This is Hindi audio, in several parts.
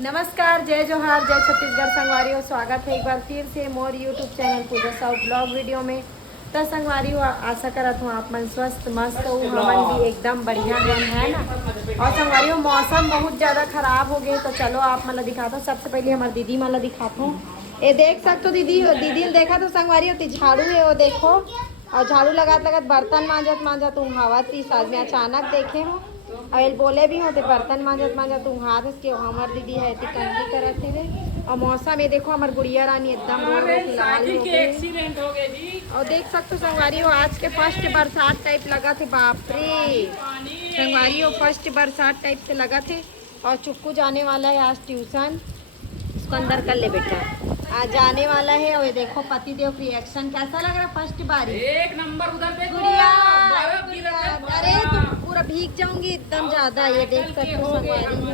नमस्कार, जय जोहार, जय छत्तीसगढ़ संगवारी हो। स्वागत है एक बार फिर से मोर यूट्यूब चैनल पूजा साहू ब्लॉग वीडियो में। तो संगवारी हो आशा करत हूँ आप मन स्वस्थ मस्त हो, हमन भी एकदम बढ़िया है ना। और संगवारी हो मौसम बहुत ज़्यादा खराब हो गए, तो चलो आप मतलब दिखाता हूँ। सबसे पहले हमारी दीदी मतलब दिखाता हूँ। ये देख सकते हो दीदी ने देखा तो संगवारी होती झाड़ू है वो देखो। और झाड़ू लगात लगात बर्तन मांजत मांजत उहावत थी साथ में अचानक देखे हो। और बोले भी होते बर्तन मांजत मांजत उहात के हमार दीदी है इतनी कंगी करत थे वे। और मौसम ये देखो हमार गुड़िया रानी एकदम रो रो के लाल हो गई। और देख सकते हो संगवारी हो आज के फर्स्ट बरसात टाइप लगा थे। बाप रे संगवारी हो फर्स्ट बरसात टाइप से लगा थे। और चुक्कू जाने वाला है आज ट्यूशन, उसको अंदर कर ले बेटा। आज जाने वाला है। और ये देखो पति देव रिएक्शन कैसा लग रहा फर्स्ट बारी। एक नंबर उधर देखो गुड़िया बर्फ गिर रहा है। अरे तुम पूरा भीग जाऊंगी एकदम ज्यादा। ये देख सकते हो संगवारी हो,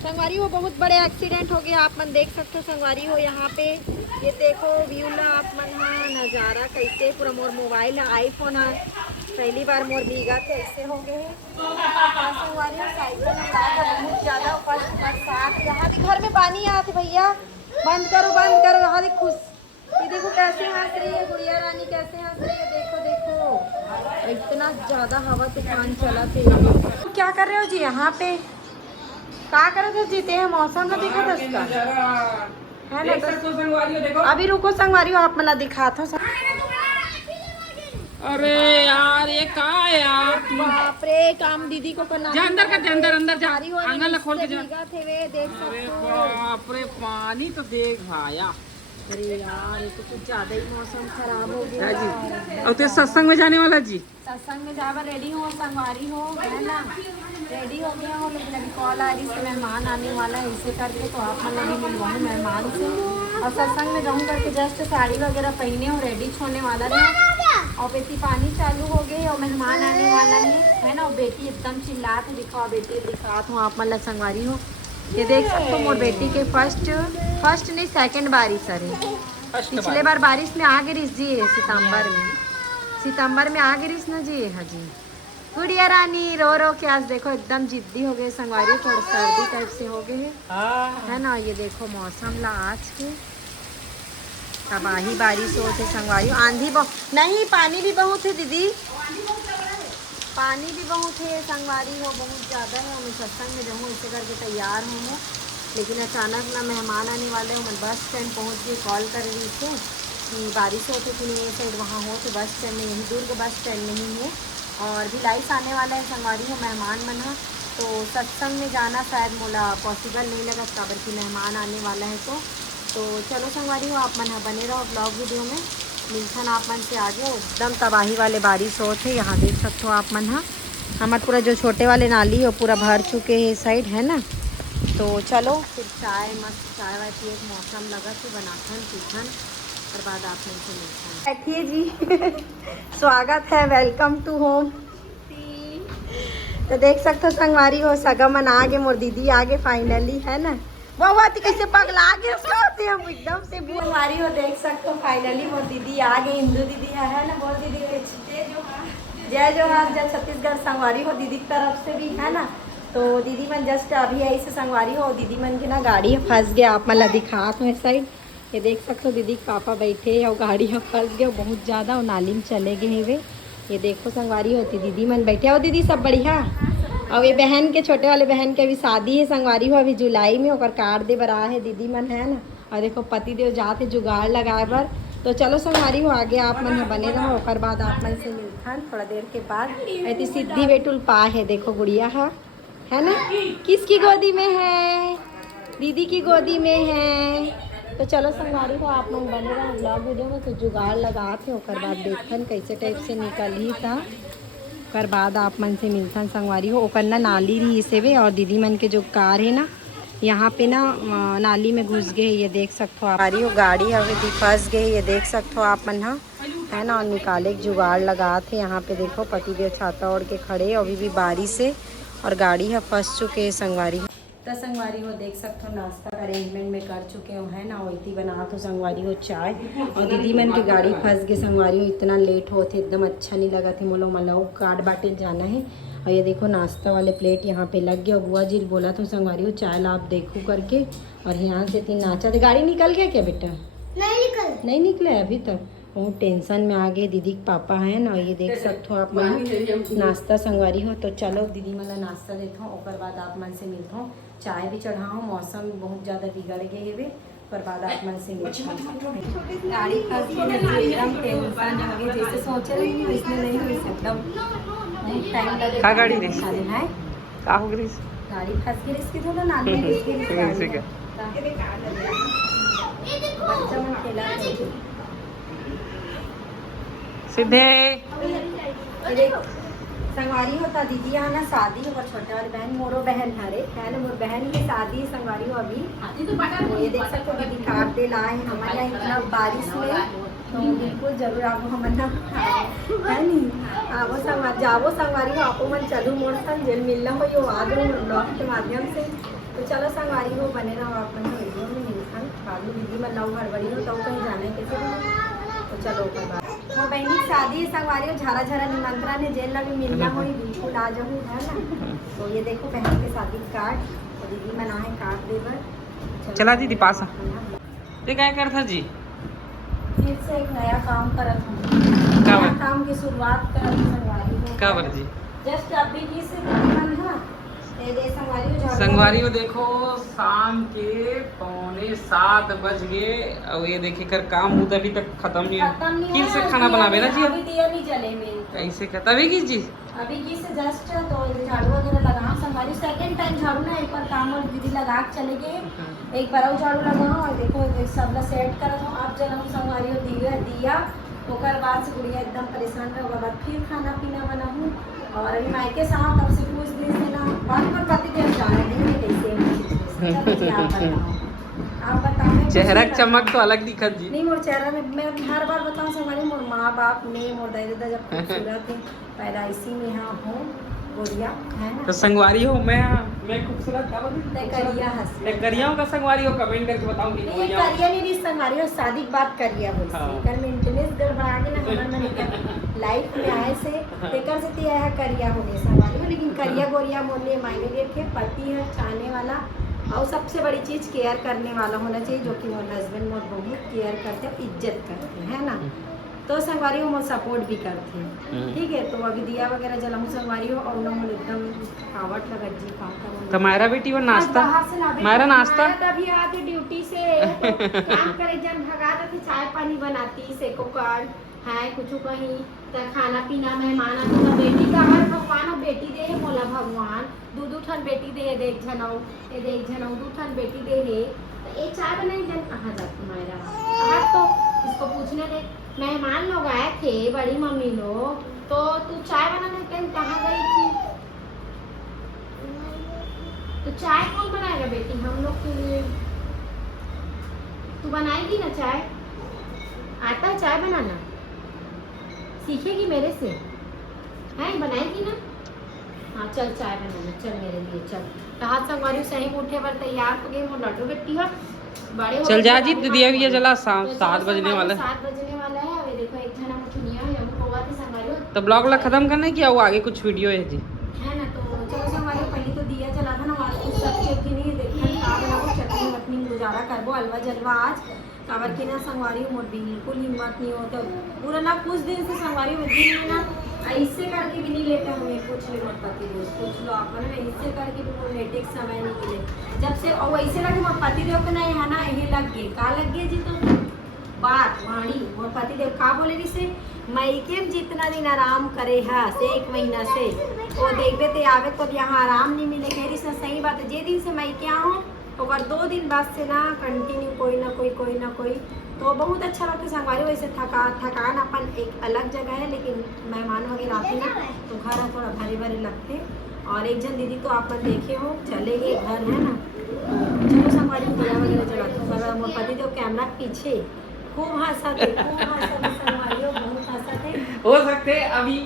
संगवारी हो बहुत बड़े एक्सीडेंट हो गया। आप मन देख सकते हो संगवारी हो यहाँ पे। ये देखो व्यू ला आप मन हाँ नज़ारा कैसे पूरा मोर मोबाइल है आईफोन है। पहली बार मोर भीगा थे ऐसे हो गए हैं। संगवारी हो साइकिल उड़ा के बहुत ज़्यादा फर्स्ट बरसात। यहाँ भी घर में पानी आया थे भैया। बंद करो यहाँ देख खुश। ये देखो कैसे हंस रही है गुड़िया रानी, कैसे हंस रही है। देखो देखो इतना ज़्यादा हवा तूफान चला थे। क्या कर रहे हो जी यहाँ पे? का करे थे जीते हैं मौसम ना दिखा था उसका है ना। तो अभी रुको संगवारी हो आप मला दिखाता हूँ। अरे यार ये का है यार बाप रे काम दीदी को करना जा अंदर कर, जा अंदर अंदर जा, सारी हो आंगन ला खोल के जा। भीगा थे वे देख अरे सकते हो। बाप रे पानी तो देख भाया। अरे यार ये तो कुछ ज्यादा ही मौसम खराब हो गया जी और तो सत्संग में जाने वाला जी। सत्संग में जावा रेडी हो संगवारी हो है ना। रेडी हो गया हो लेकिन अभी कॉल आ रही है मेहमान आने वाला है इसे करके। तो आप मतलब अभी मिलवाऊँ मेहमान से। और सत्संग में जाऊँ करके जस्ट साड़ी वगैरह पहने हो रेडी होने वाला है। और बेटी पानी चालू हो गई और मेहमान आने वाला है ना। और बेटी एकदम चिल्लात है। दिखाओ बेटी दिखात हूँ आप मतलब संगवारी हो। ये देख सकते हो मोर बेटी के फर्स्ट नहीं सेकंड बारिश अरे पिछले बार बारिश में आ गिरीस जी सितंबर में आ गिरीस ना जी। हाँ जी गुड़िया रानी रो रो के आज देखो एकदम जिद्दी हो गए संगवारी। थोड़ा सर्दी टाइप से हो गए है ना। ये देखो मौसम ला आज के तबाही बारिश हो थे संगवारी। आंधी बहुत नहीं पानी भी बहुत है दीदी, पानी भी बहुत है संगवारी हो बहुत ज़्यादा है। मैं सत्संग में जाऊँ इसे करके तैयार हूँ लेकिन अचानक ना मेहमान आने वाले हो। मैं बस स्टैंड पहुँच के कॉल कर रही थी कि बारिश होती कि नहीं ये साइड वहाँ हो। तो बस स्टैंड में यहीं दुर्ग बस स्टैंड में ही है। और भी लाइस आने वाला है संगवारी हो मेहमान मन है। तो सत्संग में जाना शायद मोला पॉसिबल नहीं लगा काबर की मेहमान आने वाला है। तो चलो संगवारी हो आप मन बने रहो ब्लॉग वीडियो में। मिलथन आप मन से आगे एकदम तबाही वाले बारिश हो थे। यहाँ देख सकते हो आप मन हमारे पूरा जो छोटे वाले नाली है पूरा भर चुके हैं साइड है ना। तो चलो फिर चाय मस्त चाय वाय पिए मौसम लगा तो बनाथन पीथन और बाद आप मन से मिलथन। बैठिए जी स्वागत है वेलकम टू होम। तो देख सकते हो संगवारी हो सगा मन आगे मोर दीदी आगे फाइनली है ना। बहुत कैसे पगला गए हम एकदम से संगवारी हो देख सकते हो फाइनली मोर दीदी आ गई। हिंदू दीदी है ना। बहुत दीदी जय जोहार जय छत्तीसगढ़ संगवारी हो दीदी की तरफ से भी है ना। तो दीदी मन जस्ट अभी आई से संगवारी हो दीदी मन की ना गाड़ी फंस गया। आप मतलब दिखा तो साइड ये देख सकते हो दीदी पापा बैठे और गाड़ी फंस गया बहुत ज़्यादा और नाली में चले गए वे। ये देखो संगवारी होती दीदी मन बैठे हो। दीदी सब बढ़िया। और ये बहन के छोटे वाले बहन के अभी शादी है संगवारी हो अभी जुलाई में और कार्ड दे बर है दीदी मन है ना। और देखो पति देव जाते जुगाड़ लगाए बर। तो चलो संगवारी हो आगे आप मन बने रहो और बाद आप मन से मिलथन थोड़ा देर के बाद। ऐसी सिद्धि बेटुल पा है देखो गुड़िया है ना। किसकी गोदी में है? दीदी की गोदी में है। तो चलो संगवारी हो आप मन बने रहो ब्लॉग वीडियो में। तो जुगाड़ लगाते और बाद देखथन कैसे टाइप से निकल ही था कर बाद आप मन से मिलथन संगवारी हो। ओकर ना नाली रही इसे वे और दीदी मन के जो कार है ना यहाँ पे ना नाली में घुस गए। ये देख सकते हो आप गाड़ी अभी फंस गई। ये देख सकते हो आप मन है ना। और निकाले जुगाड़ लगा थे यहाँ पे देखो पति देव छाता ओढ़ के खड़े अभी भी बारिश से और गाड़ी है फंस चुके हैं संगवारी। तो संगवारी हो देख सकते हो नाश्ता का अरेंजमेंट में कर चुके हो है ना। वही बना तो संगवारी हो चाय और दीदी मन की गाड़ी फंस गई संगवारी हो। इतना लेट होते एकदम अच्छा नहीं लगा थे मोलो मलाऊ कार्ड बाटे जाना है। और ये देखो नाश्ता वाले प्लेट यहाँ पे लग गया। बुआ जी बोला तो संगवारी हो चाय ला आप देखो करके। और यहाँ से 3 नाचा थे। गाड़ी निकल गया क्या बेटा? नहीं निकला है अभी तक। बहुत टेंशन में आ गए। दीदी के पापा हैं ना, ये देख सकते हो आप मन नाश्ता संगवारी हो। तो चलो दीदी मतलब नाश्ता देता हूँ और बाद आप मन से मिलता हूँ। चाय भी चढ़ाऊँ, मौसम बहुत ज़्यादा बिगड़ गए हुए पर बाद आप मन से मिलता हूँ। गाड़ी फंस गई एकदम टेंशन हो गई, जैसे सोच रही हूँ इसमें नहीं हुई एकदम टाइम लगे। क्या गाड़ी थी? है का हो गई? गाड़ी फंस गई इसकी थोड़ा नाल में इसकी बच्चा मन खेला सीधे संगवारी होता दीदी यहाँ ना शादी होगा छोटा वाली बहन मोरो बहन हरे है ना, मोर बहन की शादी संगवारी हो अभी। तो ये देख सकते हो दीदी कार्ड दे लाए हमारे यहाँ इतना बारिश में। तो बिल्कुल जरूर आपको हमारे है नहीं आवो संगवार जावो संगवारी हो आपको मन चलू मोर संग जेल मिलना हो यो आ जाओ ब्लॉग के माध्यम से। तो चलो संगवारी हो बने रहो आप वीडियो में मिलकर बाबू दीदी मन लाऊ हड़बड़ी हो तो कहीं जाना है कैसे। तो चलो मोर बहनी की शादी है संगवारी हो, झारा झारा निमंत्रण है जेल भी मिलना हो बिल्कुल आ जाऊँ है ना। तो ये देखो बहन के शादी कार्ड तो दीदी मना है कार्ड देवर। चला दीदी पास ये क्या कर था जी? फिर से एक नया काम करत हूँ। नया काम की शुरुआत करत हूँ संगवारी हो। क्या बर जी? जस्ट अभी की से मन है ये दे संगवारी हो संगवारी हो देखो शाम के 6:45 बज गए और ये देखे कर काम मुद्दा अभी तक खत्म नहीं है। किस से खाना बनावे ना जी? अभी दिया नहीं जले मेरे कैसे क्या तभी की जी? अभी की से जस्ट तो झाड़ू वगैरह लगाऊं संगवारी। सेकंड टाइम झाड़ू ना एक बार काम और दीदी लगा के चले गए एक बार झाड़ू लगाऊं और देखो सब सेट करत हूँ। अब जलाऊं संगवारी हो दिया ओकर बाद से गुड़िया एकदम परेशान रहे ओकर बाद फिर खाना पीना बनाऊँ। और अभी मायके से हाँ तब से कुछ दिन से ना बात पर पति देव जा रहे हैं कैसे आप बताओ। चेहरा की चमक तो अलग दिखत जी। नहीं मोर चेहरा में मैं हर बार बताऊँ हमारे मोर माँ बाप ने मोर दादा जब खूबसूरत थे पैदाइशी में यहाँ हो गोरिया है ना। तो संगवारी हो मैं खूबसूरत करिया का संगवारी हो कमेंट करके बताऊं कि ये करिया नहीं संगवारी हो शादी की बात करिया बोल से कर मेंटेनेंस गड़बड़ा के ना हमर में लाइफ में आए से तेकर से ते है करिया हो गए संगवारी हो। लेकिन करिया गोरिया मोले मायने देखे पति है चाहने वाला और सबसे बड़ी चीज केयर करने वाला होना चाहिए जो कि मोर हस्बैंड मोर बहुत केयर करते हैं इज्जत करते हैं ना। तो संगवारी हो मोर सपोर्ट भी करते हैं ठीक है। तो अभी दिया वगैरह जलाऊं संगवारी हो और ना मोर एकदम खावट लगा जी का तुम्हारा बेटी वो नाश्ता हमारा नाश्ता अभी आते ड्यूटी से तो काम करे जन भगा देते चाय पानी बनाती से को कार्ड है कुछ कहीं तो खाना पीना मेहमान आते तो बेटी का हर भगवान और बेटी दे मोला भगवान दू ठन बेटी दे देख जनऊ ये देख जनऊ 2 ठन बेटी दे है। तो ये चाय बनाई जन कहाँ जाती तुम्हारा आज तो इसको पूछने दे मेहमान लोग आए थे बड़ी मम्मी लोग तो तू चाय बनाने के लिए कहाँ गई थी? तो चाय कौन बनाएगा बेटी हम लोग के लिए? तू बनाएगी ना चाय? आता है चाय बनाना? सीखेगी मेरे से है बनाएगी ना? हाँ चल चाय बनाना चल मेरे लिए चल। कहा संगवारी सही उठे पर तैयार हो गए मोर लड्डू बेटी हो बड़े चल जा जी दिया भी चला 7 बजने वाला 7 बजने वाला है। अभी देखो एक जना मुठनिया है हम होगा थे संगवारी तो ब्लॉग ला खत्म करना है क्या वो आगे कुछ वीडियो है जी है ना। तो चलो संगवारी पहले तो दिया जला था ना आज कुछ सब्जी की नहीं देखा का बनाओ चटनी वटनी गुजारा करबो अलवा जलवा आज काबर की ना संगवारी मोर बिल्कुल हिम्मत नहीं होता पूरा ना कुछ दिन से संगवारी में दिन में ना ऐसे करके भी नहीं लेते हमें कुछ नहीं मत पति देव कुछ लो अपन ऐसे करके भी वो लेटे समय नहीं मिले जब से और वैसे लगे मोर पति देव के ना यहाँ ना यही लग गए का लग गए जी। तो बात वाणी मोर पति देव का बोले रही से मैके जितना दिन आराम करे है से 1 महीना से वो देखबे ते आवे तो यहाँ आराम नहीं मिले कह रही से सही बात है। जे दिन से मैके आऊँ और 2 दिन बाद से ना कंटिन्यू कोई ना कोई तो बहुत अच्छा लगता है संगवारी। वैसे थकान अपन एक अलग जगह है लेकिन मेहमान वगैरह आते ना तो घर थोड़ा भारी लगते। और एक जन दीदी तो आप देखे हो चले गए घर है ना। चलो संगवारी दिया वगैरह जलाते मोर पति तो कैमरा पीछे खूब हंसा थे संगवारी बहुत हंसा थे। हो सकते अभी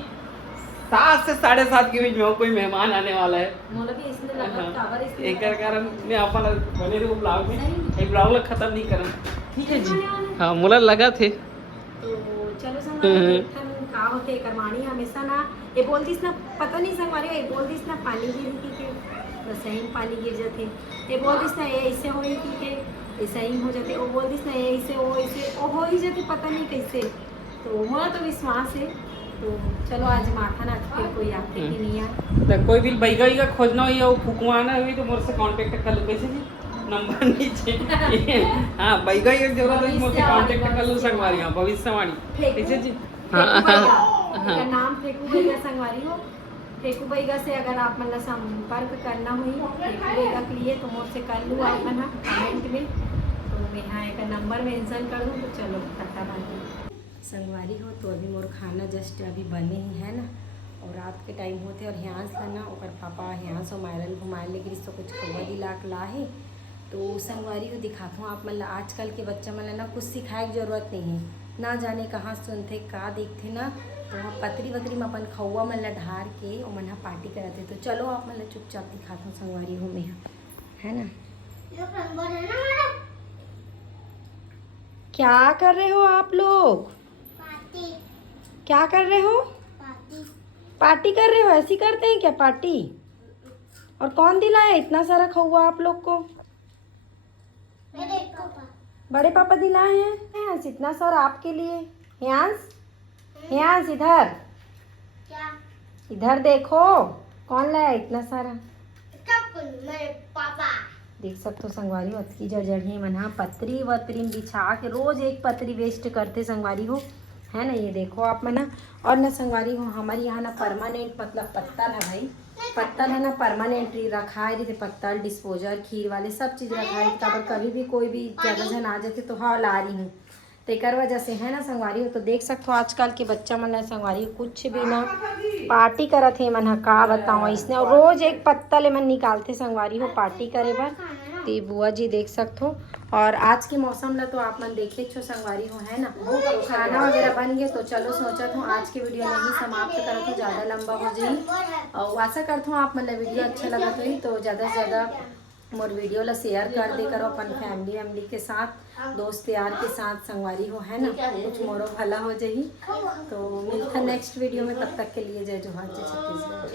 7 से 7:30 के बीच में कोई मेहमान आने वाला है मोला भी इसने लगा काबर इसने एक कारण मैं अपन बने रहो ब्लॉग में एक ब्लॉग ला खत्म नहीं करना ठीक है जी। हाँ मोला लगा थे तो चलो संगवारी का होते करवाणी हमेशा ना ये बोल दिस ना पता नहीं संगवारी ये बोल दिस ना पानी गिरी की के सही में पानी गिर जाते ये बोल दिस ना ये ऐसे हो की के ऐसा ही हो जाते वो बोल दिस ना ये ऐसे वो हो ही जाते पता नहीं कैसे। तो हुआ तो विश्वास है तो चलो आज माथा ना फिर कोई आते कि नहीं आए तो कोई भी बैगा वैगा खोजना हो या वो फुकवाना हुई तो मोर से कांटेक्ट कर लो कैसे जी नंबर नीचे हाँ बैगा की जरूरत है मोर से कांटेक्ट कर लो संगवारी हाँ भविष्यवाणी कैसे जी हाँ नाम फेकू बैगा संगवारी हो फेकू बैगा से अगर आप मतलब संपर्क करना हुई फेकू बैगा के लिए तो मुझसे कर लूँ आप ना कमेंट में तो मैं यहाँ एक नंबर मेंशन कर दूँ तो चलो पता बाकी संगवारी हो। तो अभी मोर खाना जस्ट अभी बने ही है ना और रात के टाइम होते और यहाँ से ना ओकर पापा यहाँ से मायरन घुमाए लेकिन तो कुछ खबर दिलाक ला है तो संगवारी को दिखाता हूँ आप मतलब आजकल के बच्चा मतलब ना कुछ सिखाए की जरूरत नहीं है ना जाने कहाँ सुनते का देखते ना तो वहाँ पतरी वतरी में अपन खौआ मतलब ढार के और मन पार्टी कराते तो चलो आप मतलब चुपचाप दिखाता हूँ संगवारी हो मैं है ना। क्या कर रहे हो आप लोग क्या कर रहे हो पार्टी कर रहे हो ऐसी करते हैं क्या पार्टी और कौन दिलाया इतना सारा खौआ आप लोग को बड़े पापा दिलाए हैं इतना सारा आपके लिए ह्यांस इधर इधर देखो कौन लाया इतना सारा मेरे पापा देख सकते हो संगवारी हो अतकी जर्जरी मना पतरी वतरी बिछा के रोज एक पतरी वेस्ट करते संगवारी हो है ना। ये देखो आप मना और ना संगवारी हो हमारे यहाँ ना परमानेंट मतलब पत्तल है भाई पत्तल है ना परमानेंट रखा है जैसे पत्तल डिस्पोजर खीर वाले सब चीज़ रखा है तब कभी भी कोई भी ज़्यादा जन आ जाते तो हाँ ला रही हूँ तो एक वजह से है ना संगवारी हो। तो देख सकते हो आजकल के बच्चा मन संगवारी कुछ भी ना पार्टी करत है मन का बताओ इसने और रोज एक पत्तल मन निकालते संगवारी हो पार्टी करे बर तो बुआ जी देख सकते हो। और आज के मौसम ला तो आप मन देखे छो संगवारी हो है ना तो खाना वगैरह बन गया तो चलो सोचा हूँ आज के वीडियो नहीं समाप्त करत हूँ ज़्यादा लंबा हो जाए और आशा करता हूँ आप मतलब वीडियो अच्छा लगा तो ज़्यादा से ज़्यादा मोर वीडियो ला शेयर कर दे करो अपन फैमिली के साथ दोस्त यार के साथ संगवारी हो है ना कुछ मोरो भला हो जाही। तो मिलता नेक्स्ट वीडियो में तब तक के लिए जय जोहार जय छत्तीसगढ़।